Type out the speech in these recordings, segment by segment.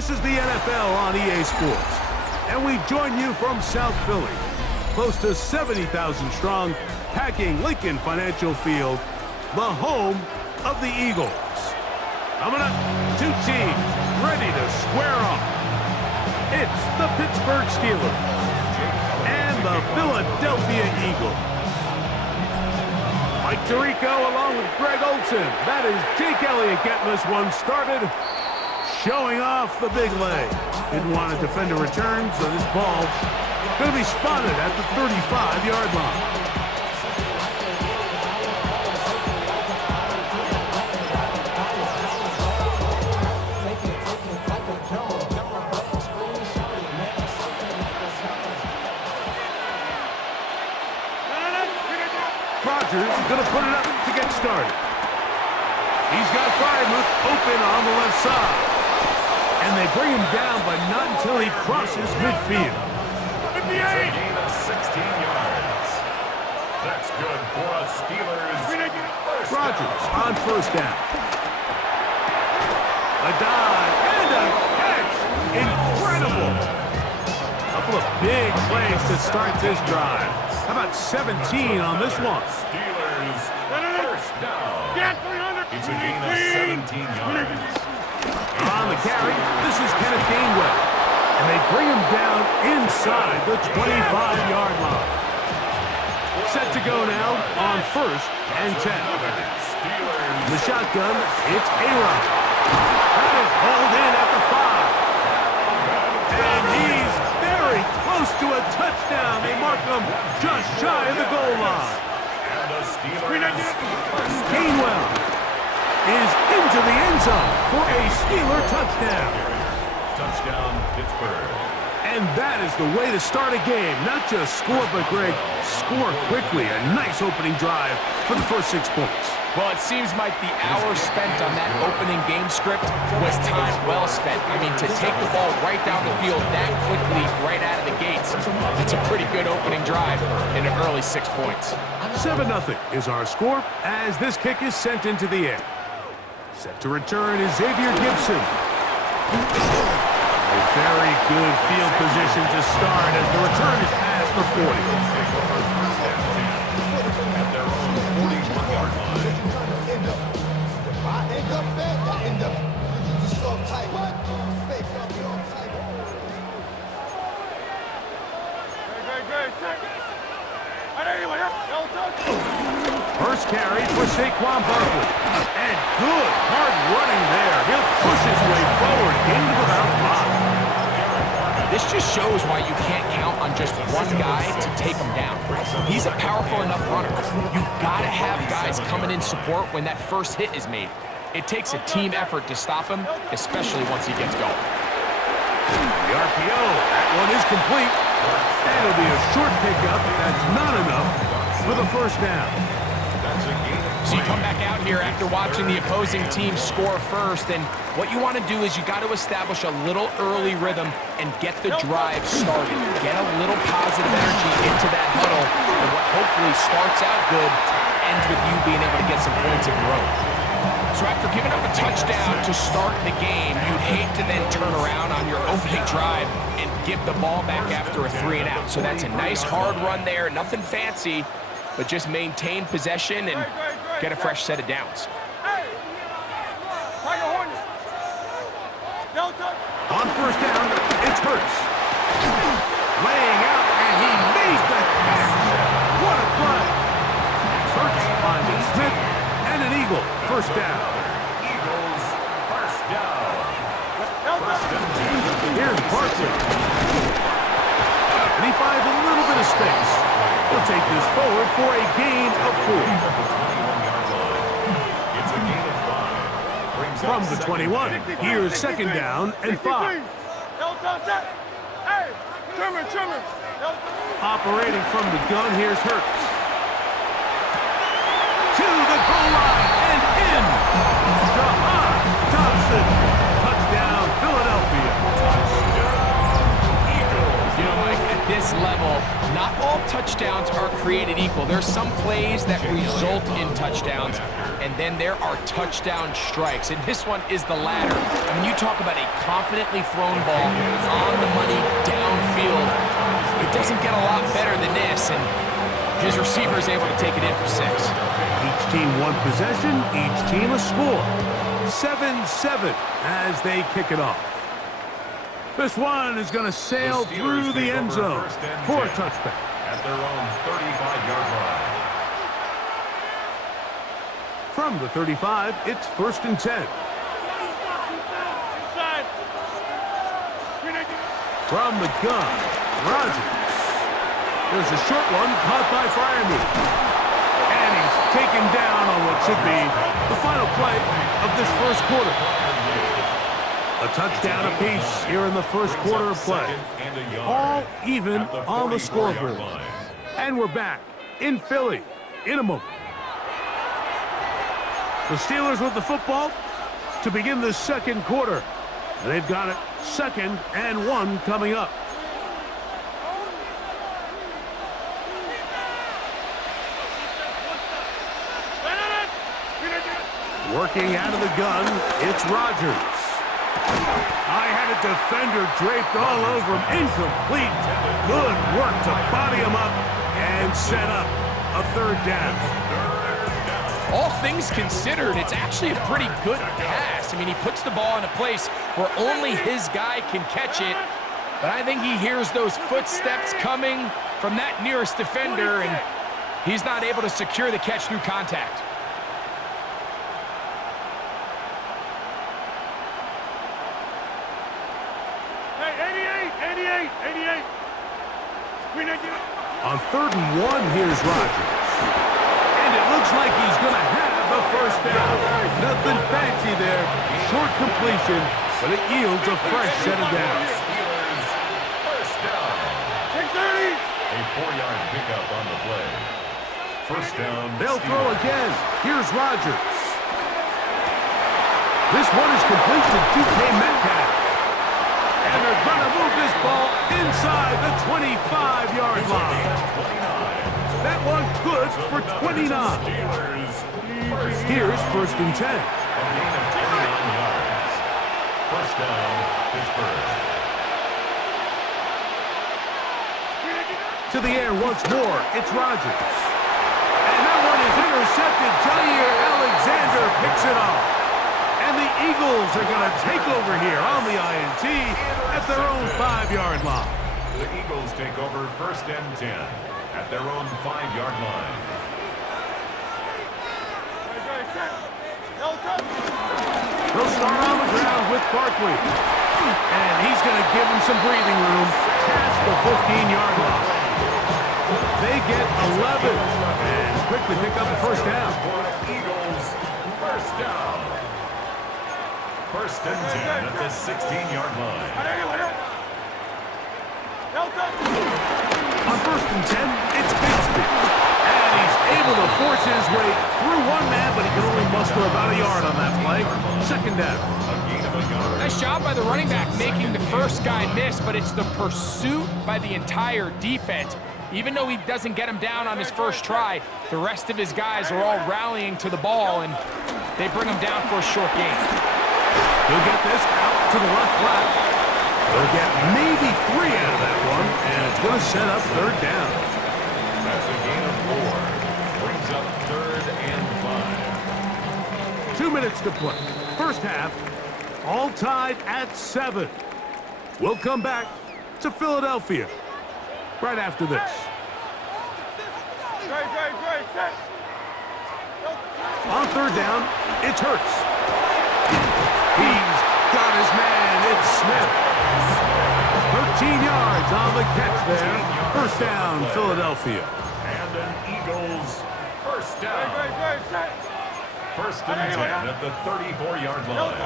This is the NFL on EA Sports, and we join you from South Philly, close to 70,000 strong, packing Lincoln Financial Field, the home of the Eagles. Coming up, two teams ready to square off. It's the Pittsburgh Steelers and the Philadelphia Eagles. Mike Tirico along with Greg Olsen. That is Jake Elliott getting this one started. Showing off the big leg. Didn't want to defend a return, so this ball going to be spotted at the 35-yard line. Rodgers is going to put it up to get started. He's got Freiermuth open on the left side. And they bring him down, but not until he crosses midfield. It's a gain of 16 yards. That's good for a Steelers. Rodgers on first down. A dive and a catch. Incredible. A couple of big plays to start this drive. How about 17 on this one? Steelers first down. It's a gain of 17 yards. On the carry, this is Kenneth Gainwell. And they bring him down inside the 25-yard line. Set to go now on first and 10. The shotgun, it's A-Rod. That is hauled in at the 5. And he's very close to a touchdown. They mark him just shy of the goal line. Gainwell is into the end zone for a Steeler touchdown. Touchdown, Pittsburgh. And that is the way to start a game. Not just score, but, Greg, score quickly. A nice opening drive for the first 6 points. Well, it seems like the hour spent on that opening game script was time well spent. I mean, to take the ball right down the field that quickly, right out of the gates, it's a pretty good opening drive in an early 6 points. 7-0 is our score as this kick is sent into the air. Set to return is Xavier Gibson. A very good field position to start as the return is past the 40. At their own 41-yard line. First carry for Saquon Barkley. And good hard running there. He'll push his way forward into about 5. This just shows why you can't count on just one guy to take him down. He's a powerful enough runner. You've got to have guys coming in support when that first hit is made. It takes a team effort to stop him, especially once he gets going. The RPO, that one is complete. And it'll be a short pickup. That's not enough for the first down. So you come back out here after watching the opposing team score first, and what you want to do is you got to establish a little early rhythm and get the drive started. Get a little positive energy into that huddle, and what hopefully starts out good ends with you being able to get some points of your own. So after giving up a touchdown to start the game, you'd hate to then turn around on your opening drive and give the ball back after a 3-and-out. So that's a nice hard run there, nothing fancy, but just maintain possession and get a fresh set of downs. On first down, it's Hurts. Laying out, and he made the catch. What a play. Hurts finding Smith, and an Eagle. First down. Eagles first down. Here's Barkley. And he finds a little bit of space. He'll take this forward for a gain of 4. It's a gain of 5. From the 21, here's second down and 5. Operating from the gun, here's Hurts. To the goal line and in. Jahan Dotson. Touchdown, Philadelphia. You know, Mike, at this level, not all touchdowns are created equal. There's some plays that result in touchdowns, and then there are touchdown strikes, and this one is the latter. I mean, you talk about a confidently thrown ball on the money downfield. It doesn't get a lot better than this, and his receiver is able to take it in for 6. Each team one possession, each team a score. 7-7 as they kick it off. This one is going to sail through the end zone for a touchback. At their own 35-yard line. From the 35, it's 1st and 10. From the gun, Rodgers. There's a short one caught by Freiermuth. And he's taken down on what should be the final play of this first quarter. A touchdown apiece here in the first quarter of play. All even on the scoreboard. And we're back in Philly in a moment. The Steelers with the football to begin the second quarter. They've got it 2nd and 1 coming up. Working out of the gun, it's Rodgers. I had a defender draped all over him. Incomplete. Good work to body him up and set up a 3rd down. All things considered, it's actually a pretty good pass. I mean, he puts the ball in a place where only his guy can catch it. But I think he hears those footsteps coming from that nearest defender, and he's not able to secure the catch through contact. On 3rd and 1, here's Rodgers. And it looks like he's going to have a 1st down. Nothing fancy there. Short completion, but it yields a fresh set of downs. First down. 6:30. A 4-yard pickup on the play. First down. They'll throw again. Here's Rodgers. This one is complete to DK Metcalf. And they're going to move this ball inside the 25-yard line. That one good for 29. Here's 1st and 10. A gain of 29 yards. First down, Pittsburgh. To the air once more, it's Rodgers. And that one is intercepted. Jair Alexander picks it off. And the Eagles are going to take over here on the INT at their own 5-yard line. The Eagles take over 1st and 10 at their own 5-yard line. They'll start on the ground with Barkley. And he's going to give him some breathing room past the 15-yard line. They get 11 and quickly pick up the 1st down. Eagles, 1st down. 1st and 10 at the 16-yard line. On 1st and 10, it's Bigsby. And he's able to force his way through one man, but he can only muster about a yard on that play. 2nd down. A gain of a yard. Nice job by the running back making the first guy miss, but it's the pursuit by the entire defense. Even though he doesn't get him down on his first try, the rest of his guys are all rallying to the ball, and they bring him down for a short gain. He'll get this out to the left flat. They'll get maybe 3 out of that one, and it's going to set up 3rd down. That's a gain of 4. Brings up 3rd and 5. 2 minutes to play. First half, all tied at 7. We'll come back to Philadelphia right after this. On 3rd down, it's Hurts. He's got his man. It's Smith. 13 yards on the catch there. 1st down, Philadelphia. And an Eagles 1st down. 1st and 10 at the 34-yard line.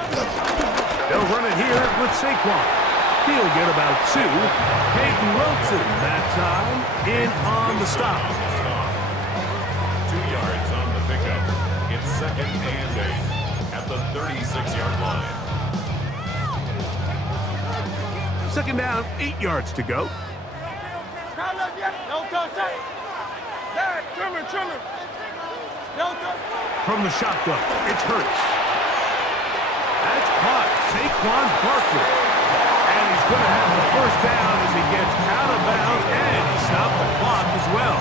They'll run it here with Saquon. He'll get about 2. Peyton Wilson that time in on the stop. 2 yards on the pickup. It's 2nd and 8 at the 36-yard line. 2nd down, 8 yards to go. From the shotgun, it's Hurts. That's caught. Saquon Barkley. And he's going to have the first down as he gets out of bounds, and he stopped the clock as well.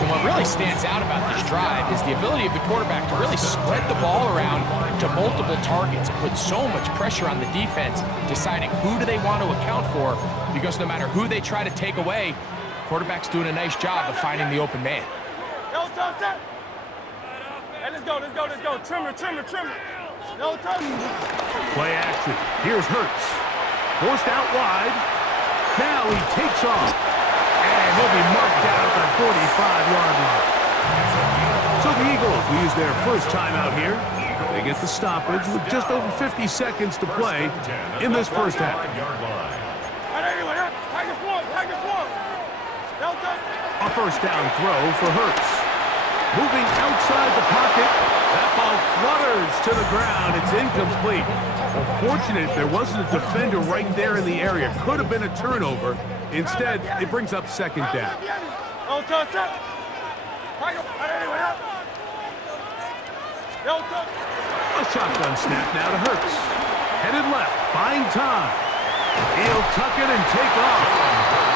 And what really stands out about this drive is the ability of the quarterback to really spread the ball around to multiple targets and put so much pressure on the defense, deciding who do they want to account for, because no matter who they try to take away, the quarterback's doing a nice job of finding the open man. Hey, let's go. Trimmer. No touch. Play action. Here's Hurts. Forced out wide. Now he takes off. And he'll be marked down at the 45-yard line. So the Eagles will use their first timeout here. They get the stoppage with just over 50 seconds to play in this first half. A first down throw for Hurts. Moving outside the pocket. That ball flutters to the ground. It's incomplete. Well, fortunate there wasn't a defender right there in the area. Could have been a turnover. Instead, it brings up second down. A shotgun snap now to Hurts. Headed left, buying time. He'll tuck it and take off.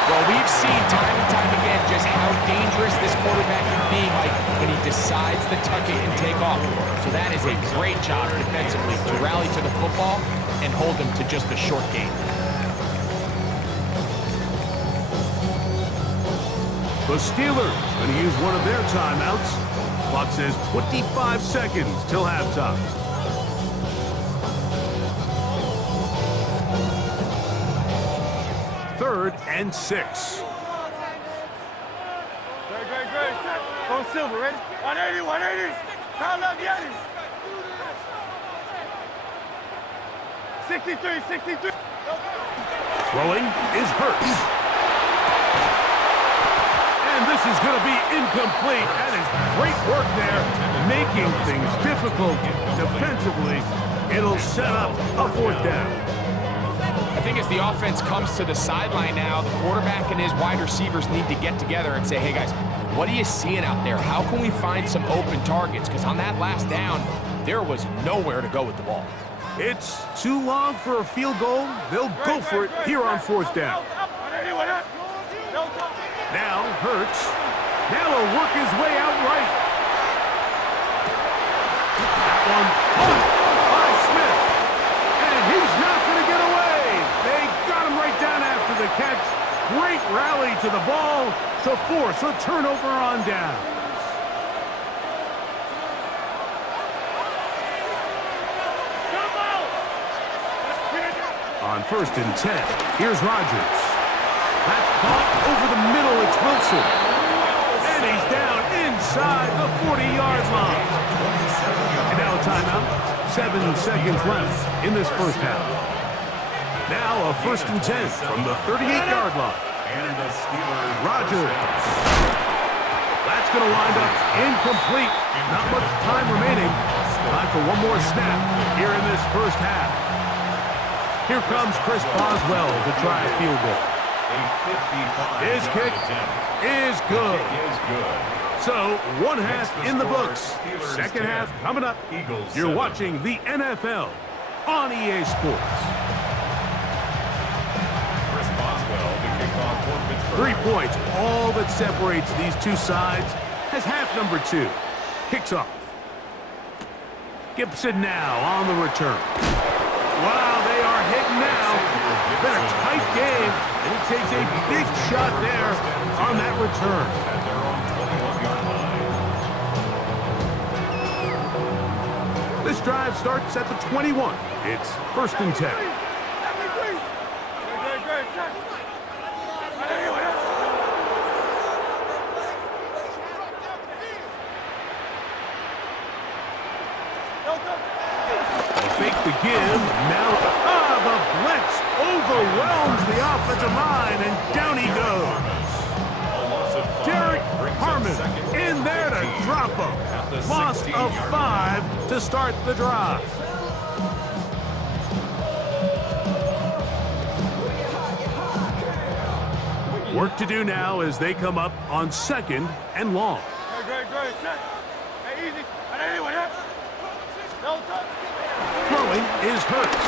Well, we've seen time and time again just how dangerous this quarterback can be, Mike, when he decides to tuck it and take off. So that is a great job defensively to rally to the football and hold him to just a short gain. The Steelers going to use one of their timeouts. Clock says 25 seconds till halftime. Third and 6. Great. Go Silver, ready? 180. Count up, Yeti. 63. Throwing is Hurts. And this is going to be incomplete. That is great work there, making things difficult defensively. It'll set up a fourth down. I think as the offense comes to the sideline now, the quarterback and his wide receivers need to get together and say, hey, guys, what are you seeing out there? How can we find some open targets? Because on that last down, there was nowhere to go with the ball. It's too long for a field goal. They'll go for it here on fourth down. Now Hurts. Now he'll work his way out right. That one caught by Smith. And he's not going to get away. They got him right down after the catch. Great rally to the ball to force a turnover on down. On first and 10, here's Rodgers. That's caught over the middle. It's Wilson. And he's down inside the 40-yard line. And now a timeout. 7 seconds left in this first half. Now a first and 10 from the 38-yard line. And the Steelers. Rodgers. That's going to wind up incomplete. Not much time remaining. Time for one more snap here in this first half. Here comes Chris Boswell to try a field goal. His kick is good. So, one half in the books. Second half coming up. You're watching the NFL on EA Sports. Chris Boswell, the kickoff for Pittsburgh. 3 points, all that separates these two sides, as half number 2 kicks off. Gibson now on the return. Wow, they are hitting now. Been a tight game, and he takes a big shot there on that return. At their own 21-yard line. This drive starts at the 21. It's first and 10. Fake the give. Now, the blitz overwhelms the offensive line, and down he goes. Derek Harmon in there to drop him. Loss of 5 to start the drive. Work to do now as they come up on 2nd and long. Great. Set. Hey, easy. On 81, yeah. No touch. Throwing is Hurts.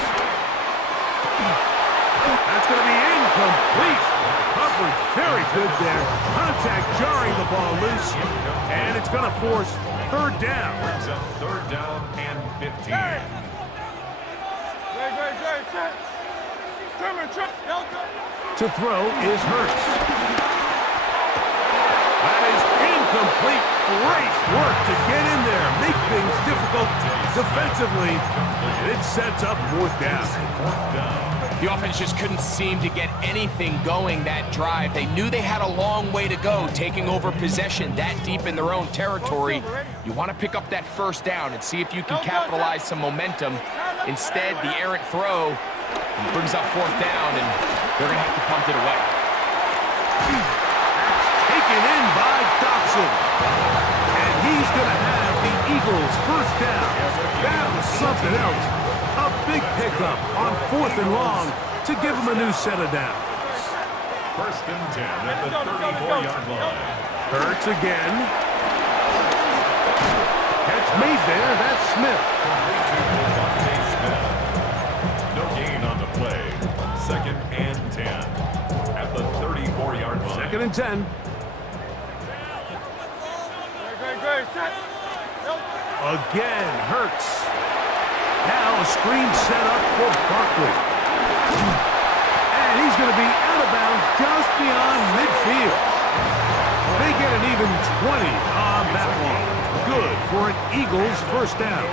That's going to be incomplete. Coverage very good there. Contact jarring the ball loose. And it's going to force 3rd down. Brings up 3rd down and 15. Great. Set. Trim. No touch. To throw is Hurts. That is incomplete. Great work to get in there. Make things difficult defensively. And it sets up 4th down. 4th down. The offense just couldn't seem to get anything going that drive. They knew they had a long way to go, taking over possession that deep in their own territory. You want to pick up that 1st down and see if you can capitalize some momentum. Instead, the errant throw brings up 4th down, and they're going to have to punt it away. That's taken in by Dotson. And he's going to have the Eagles' 1st down. That was something else. A big pickup on 4th and long to give him a new set of downs. 1st and 10 at the 34-yard line. Hurts again. Catch made there. That's Smith. Complete to Devontae Smith. No gain on the play. 2nd and 10 at the 34-yard line. 2nd and 10. Great. Set. No. Again, Hurts. Now a screen set up for Barkley. And he's going to be out of bounds just beyond midfield. They get an even 20 on that one. Good for an Eagles 1st down.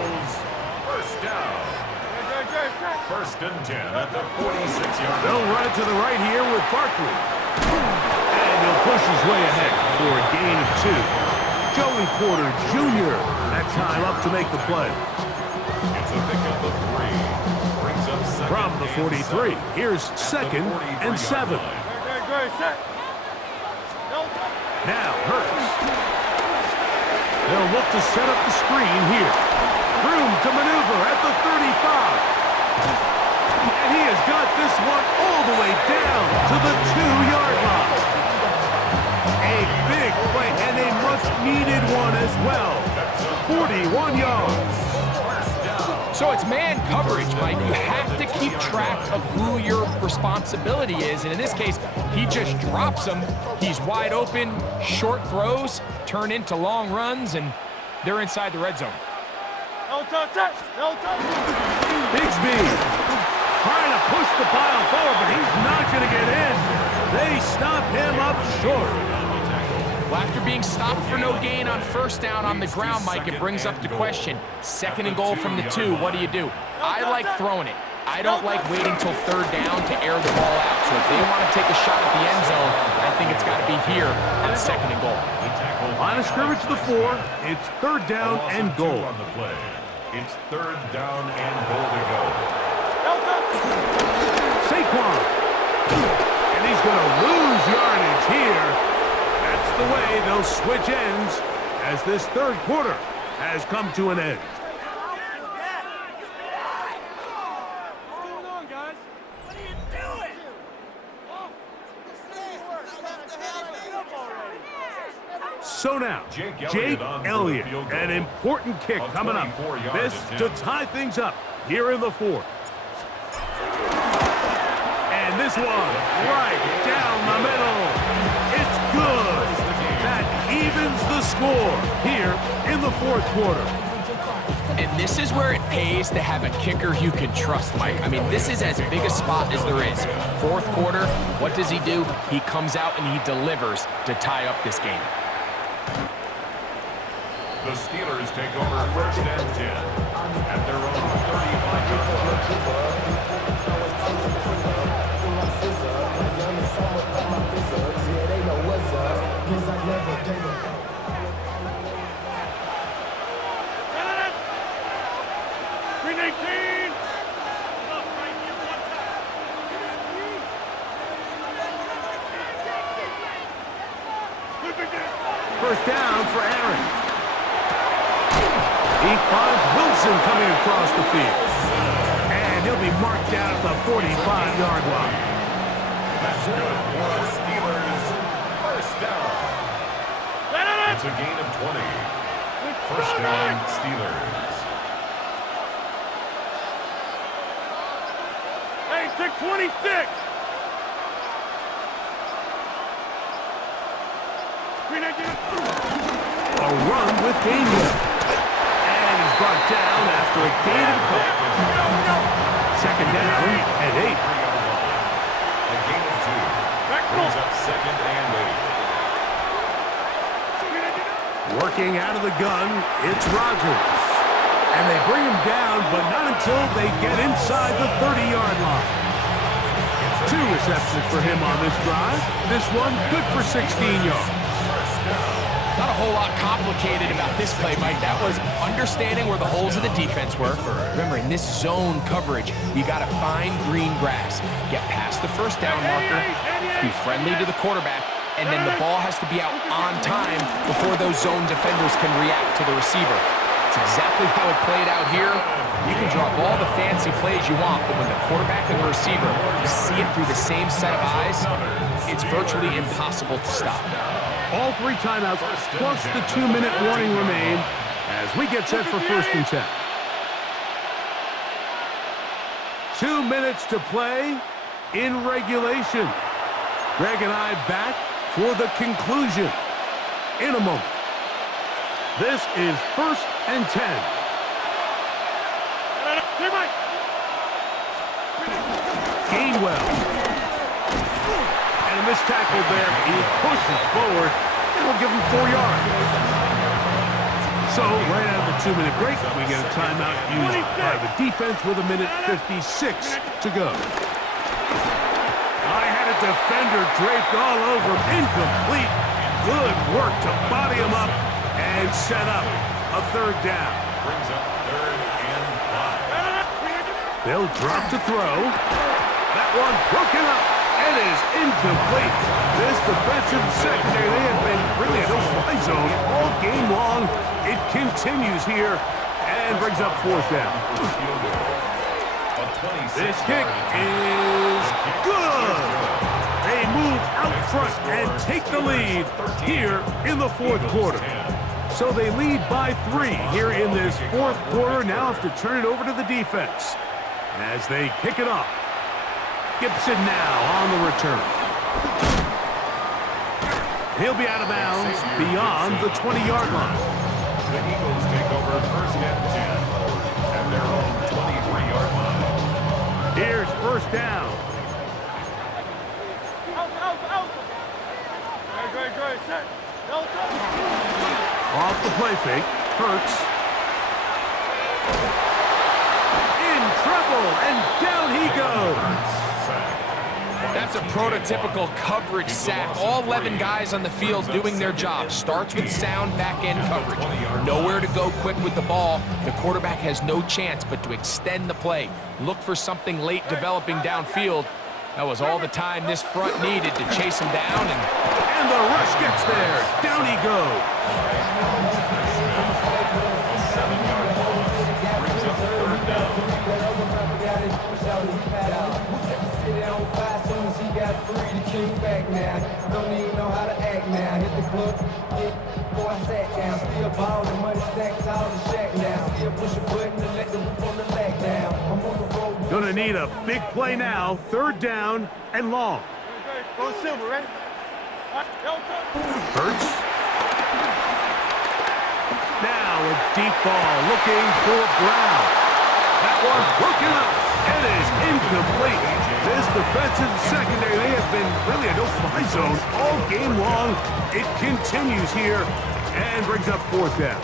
1st down. Great. Set. 1st and 10 at the 46-yard line. They'll run it to the right here with Barkley. And he'll push his way ahead for a gain of 2. Joey Porter Jr. that time up to make the play. It's a pickup of 3. Brings up 2nd From the 43, and here's 2nd and 7. Great. Set. No touch. Now Hurts. They'll look to set up the screen here. Room to maneuver at the 35. And he has got this one all the way down to the 2-yard line. A big play and a much-needed one as well. 41 yards. So it's man coverage, Mike. You have to keep track of who your responsibility is. And in this case, he just drops him. He's wide open. Short throws turn into long runs, and they're inside the red zone. No touch. No touch. Bigsby trying to push the pile forward, but he's not going to get in. They stop him up short. Well, after being stopped for no gain on 1st down on the ground, Mike, it brings up the question. 2nd and goal from the 2, what do? I like throwing it. I don't like waiting till 3rd down to air the ball out. So if they want to take a shot at the end zone, I think it's got to be here on 2nd and goal. On a scrimmage to the 4, it's 3rd down and goal. On the play. It's 3rd down and goal to go. Saquon. And he's going to lose yardage here. That's the way they'll switch ends as this 3rd quarter has come to an end. What's going on, guys? What are you doing? So now, Jake Jake Elliott Elliott, on for the field goal. an important kick A coming up. 24-yard This to attempt. tie things up here in the 4th. And this one right down the middle. It's good. That evens the score here in the 4th quarter. And this is where it pays to have a kicker you can trust, Mike. I mean, this is as big a spot as there is. 4th quarter, what does he do? He comes out and he delivers to tie up this game. The Steelers take over 1st and 10 at their own 35-yard Green 18. 1st down for Aaron. He finds Wilson coming across the field. And he'll be marked down at the 45-yard line. That's good for the Steelers. down. It's a gain of 20. First down, Steelers. Hey, take 26. A run with Gainwell. And he's brought down after a gain of a couple. Second down and 8. A gain of 2. Brings up second and 8. Working out of the gun, it's Rodgers. And they bring him down, but not until they get inside the 30-yard line. 2 receptions for him on this drive. This one good for 16 yards. Not a whole lot complicated about this play, Mike. That was understanding where the holes of the defense were. Remember, in this zone coverage, you got to find green grass, get past the first down marker, be friendly to the quarterback, and then the ball has to be out on time before those zone defenders can react to the receiver. It's exactly how it played out here. You can drop all the fancy plays you want, but when the quarterback and the receiver see it through the same set of eyes, it's virtually impossible to stop. All 3 timeouts plus the 2-minute warning remain as we get set for 1st and 10. 2 minutes to play in regulation. Greg and I back for the conclusion in a moment. This is 1st and 10. Gainwell. And a missed tackle there. He pushes forward. It'll give him 4 yards. So, right out of the 2-minute break, we get a timeout used by the defense with 1:56 to go. I had a defender draped all over him. Incomplete. Good work to body him up and set up a 3rd down. Brings up 3rd and 5. They'll drop to throw. That one broken up. It is incomplete. This defensive secondary, they have been really a no-fly zone all game long. It continues here and brings up 4th down. This kick is good. They move out front and take the lead here in the 4th quarter. So they lead by 3 here in this 4th quarter. Now have to turn it over to the defense as they kick it off. Gibson now on the return. He'll be out of bounds beyond the 20-yard line. The Eagles take over 1st and 10 at their own 23-yard line. Here's 1st down. Great, set. Off the play fake. Hurts. In trouble, and down he goes. That's a prototypical coverage sack. All 11 guys on the field doing their job. Starts with sound back-end coverage. Nowhere to go quick with the ball. The quarterback has no chance but to extend the play. Look for something late developing downfield. That was all the time this front needed to chase him down. And the rush gets there. Down he goes. A 7-yard loss brings up 3rd down. King back now, don't even know how to act now. Hit the club, boy, I sat down. Still ballin', money stacked all the shack now. Still push a button to let the roof on the leg down. I'm on the road. Gonna need a big play now. 3rd down and long. Go Silver, ready? Hurts. Now a deep ball looking for Brown. That one broken up. It is incomplete. This defensive secondary, they have been really a no-fly zone all game long. It continues here and brings up 4th down.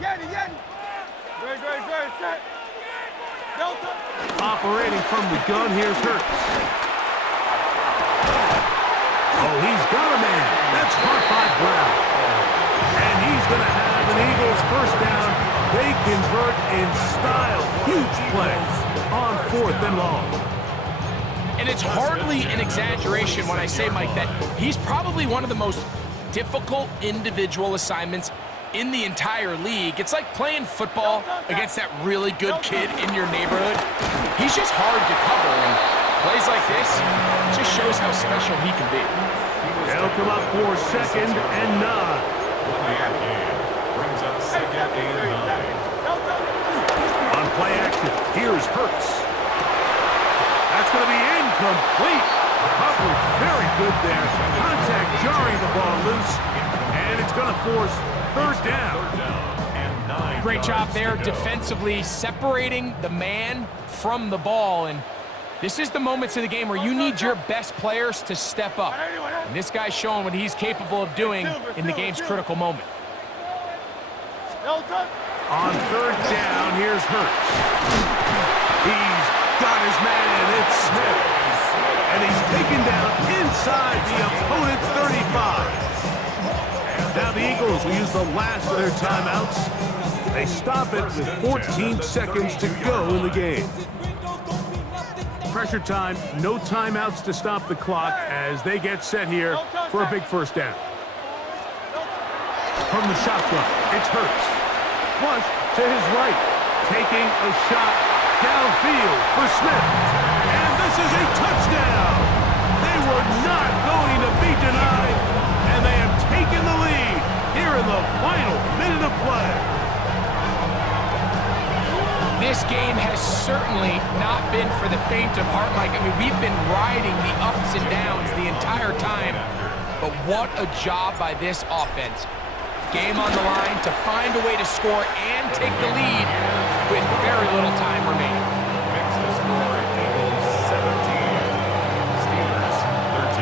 Yeti. Great, set. Delta. Operating from the gun, here's Hurts. Oh, he's got a man. That's caught by Brown. And he's going to have an Eagles 1st down. They convert in style. Huge play on 4th and long. And it's hardly an exaggeration when I say, Mike, that he's probably one of the most difficult individual assignments in the entire league. It's like playing football against that really good kid in your neighborhood. He's just hard to cover, and plays like this just shows how special he can be. They'll come up for 2nd and 9. Brings up 2nd and 9. On play action, here's Hurts. That's going to be incomplete. Coverage very good there. Contact jarring the ball loose, and it's going to force 3rd down. Great job there defensively, separating the man from the ball. And this is the moments of the game where you need your best players to step up. And this guy's showing what he's capable of doing in the game's critical moment. On 3rd down, here's Hurts. He's got his man. It's Smith. And he's taken down inside the opponent's 35. Now the Eagles will use the last of their timeouts. They stop it with 14 seconds to go in the game. Pressure time, no timeouts to stop the clock as they get set here for a big 1st down. From the shotgun, it's Hurts. Flush to his right, taking a shot downfield for Smith. And this is a touchdown. They were not going to be denied, and they have taken the lead here in the final minute of play. This game has certainly not been for the faint of heart, Mike. I mean, we've been riding the ups and downs the entire time, but what a job by this offense. Game on the line to find a way to score and take the lead with very little time remaining. Makes the score Eagles 17, Steelers 13.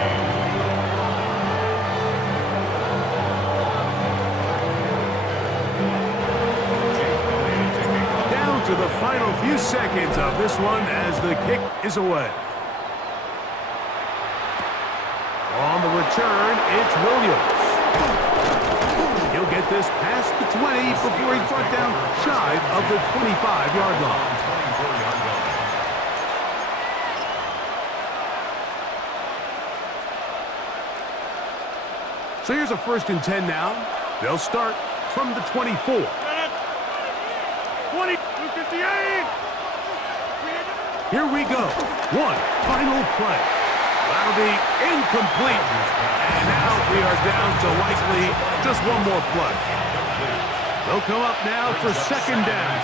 Down to the final few seconds of this one as the kick is away. On the return, it's Williams. He'll get this past the 20 before he's brought down shy of the 25-yard line. So here's a 1st and 10 now. They'll start from the 24. 20, 58. Here we go. One final play. That'll be incomplete. And now we are down to likely just one more play. They'll come up now for 2nd down.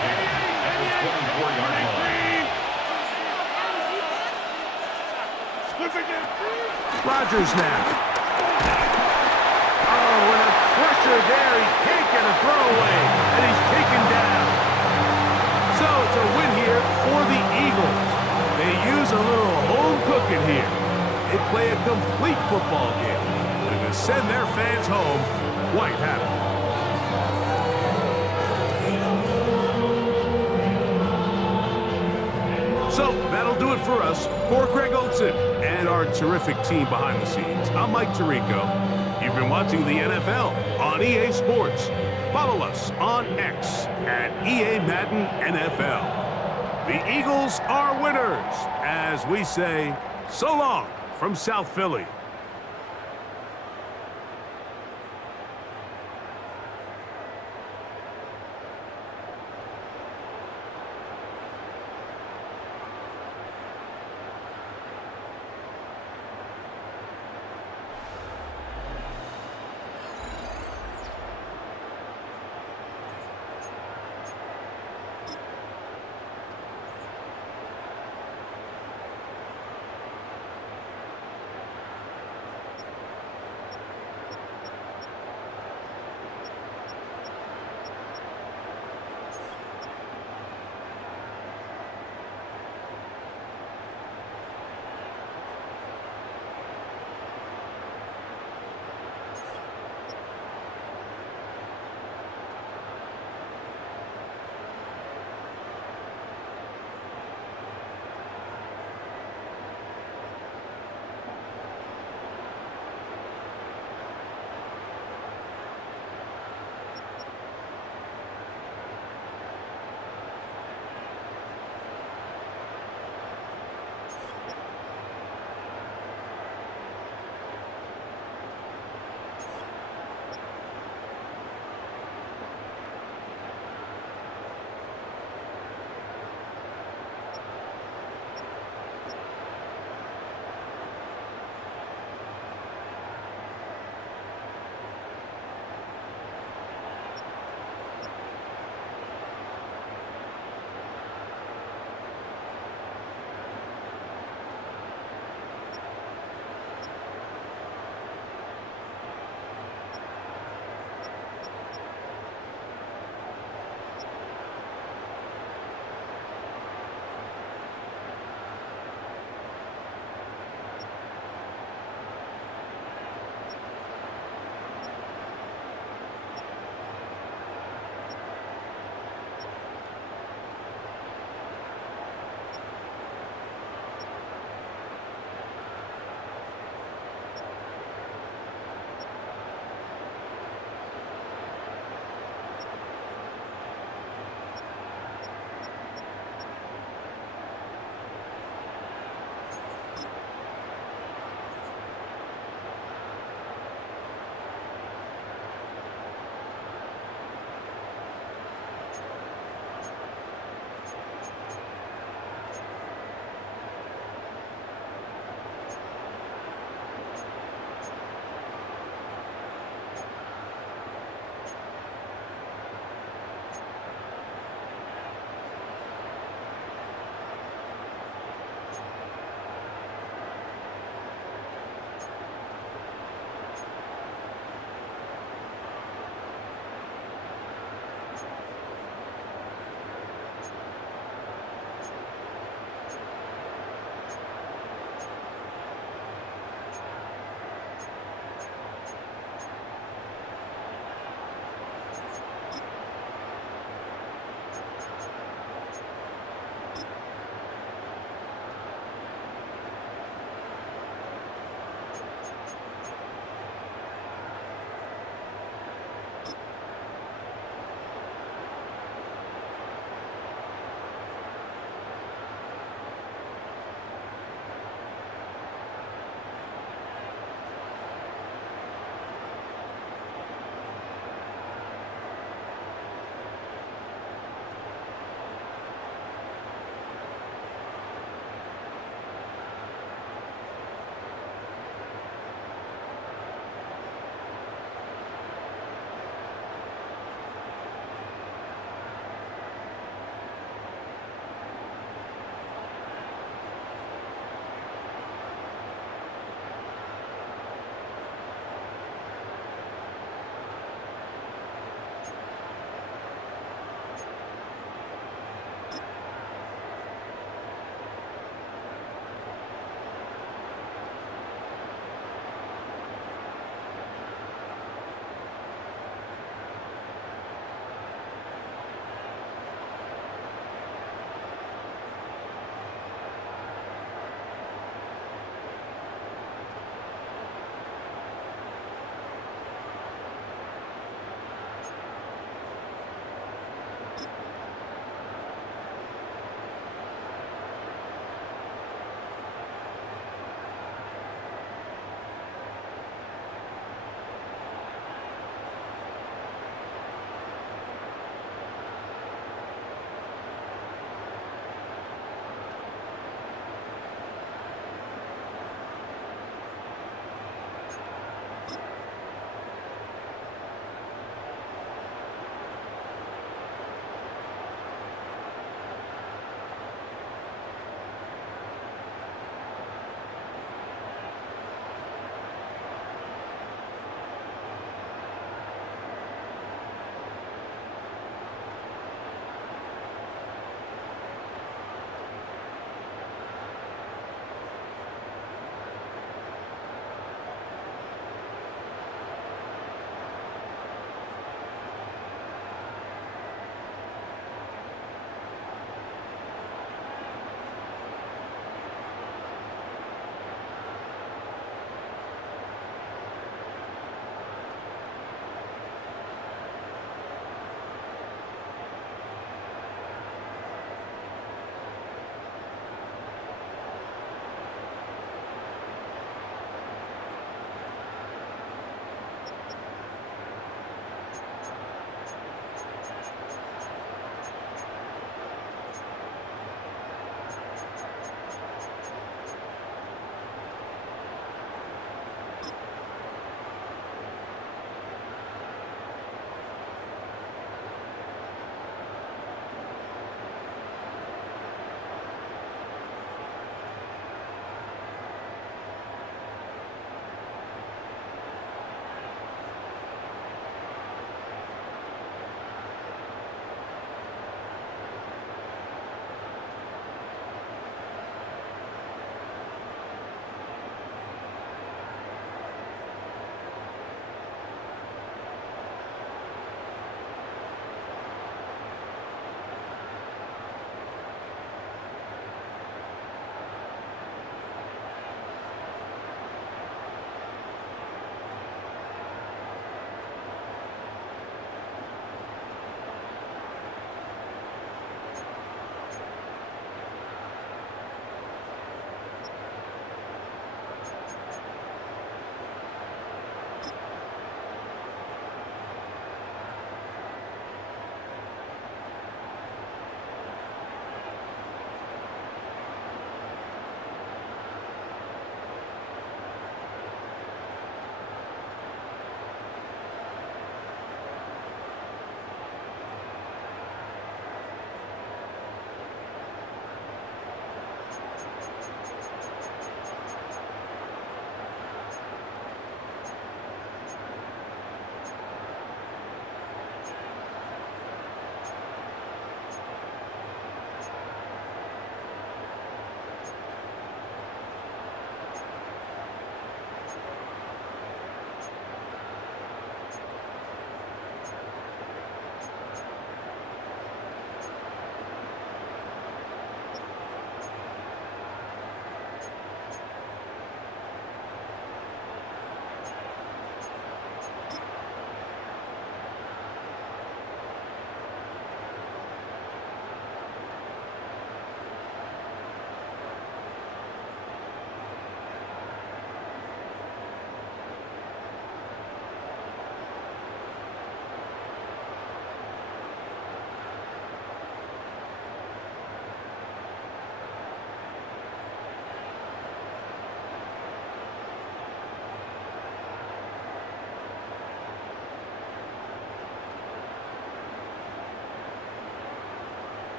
Rodgers now. Oh, and a pressure there. He can't get a throwaway, and he's taken down. So it's a win here for the Eagles. They use a little home cooking here. They play a complete football game. They're going to send their fans home quite happy. So that'll do it for us. For Greg Olsen and our terrific team behind the scenes, I'm Mike Tirico. You've been watching the NFL on EA Sports. Follow us on X at EA Madden NFL. The Eagles are winners, as we say so long from South Philly.